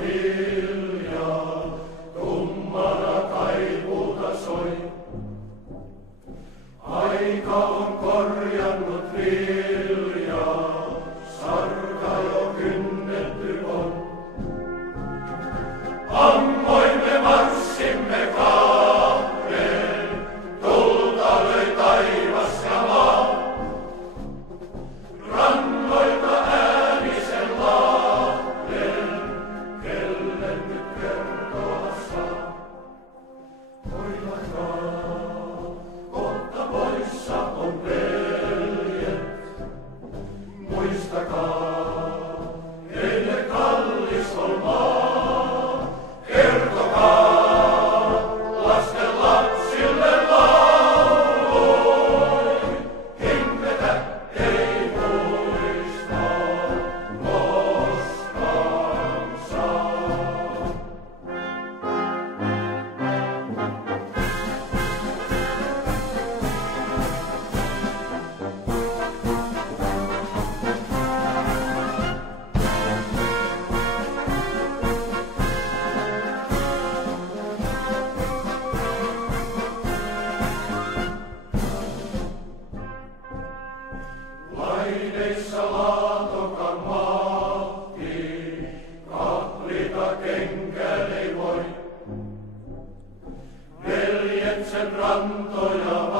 hiljaa, tummana kaipuuta soi. Aika on korjannut viljaa, sarka jo kynnetty on. Ammoin me marssimme kahden, tulta löi taivas ja maa. Rannoilta äänisen lahden, kelle nyt kertoa saa. Hoivakaa, kohta poissa on veljet. Muistakaa, teille kallis on maa. Kertokaa lasten lapsille lauloi, hengetä ei muista koskaan saa. Laineissa laatokan mahti, kahlita kenkään ei voi. Veljet sen rantoja